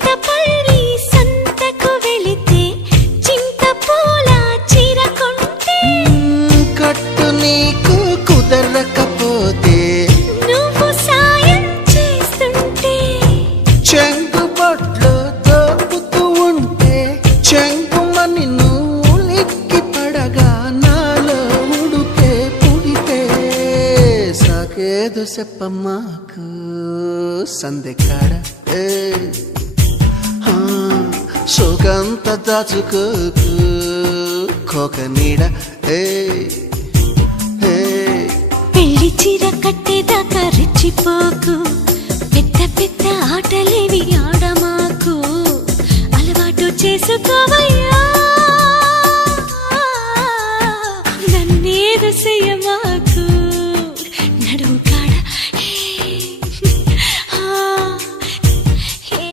చింతపల్లి సంతకు వెళితే చింతపూల చీర కొంటే కట్టు నీకు కుదరకపోతే నువ్వు సాయం చేస్తుంటే చెంగు బొట్లు దోపుతూ ఉంటే చెంగుమని నువ్వు లిక్కి పడగా నాలో ఉడుకే పుడితే సాకేదు చెప్పమ్మాకు సందెకాడ సోకంత దాచుకోకు కోక నీడ పెళ్లి చీర కట్టేదాకా రెచ్చిపోకు పెద్ద పెద్ద ఆటలేవి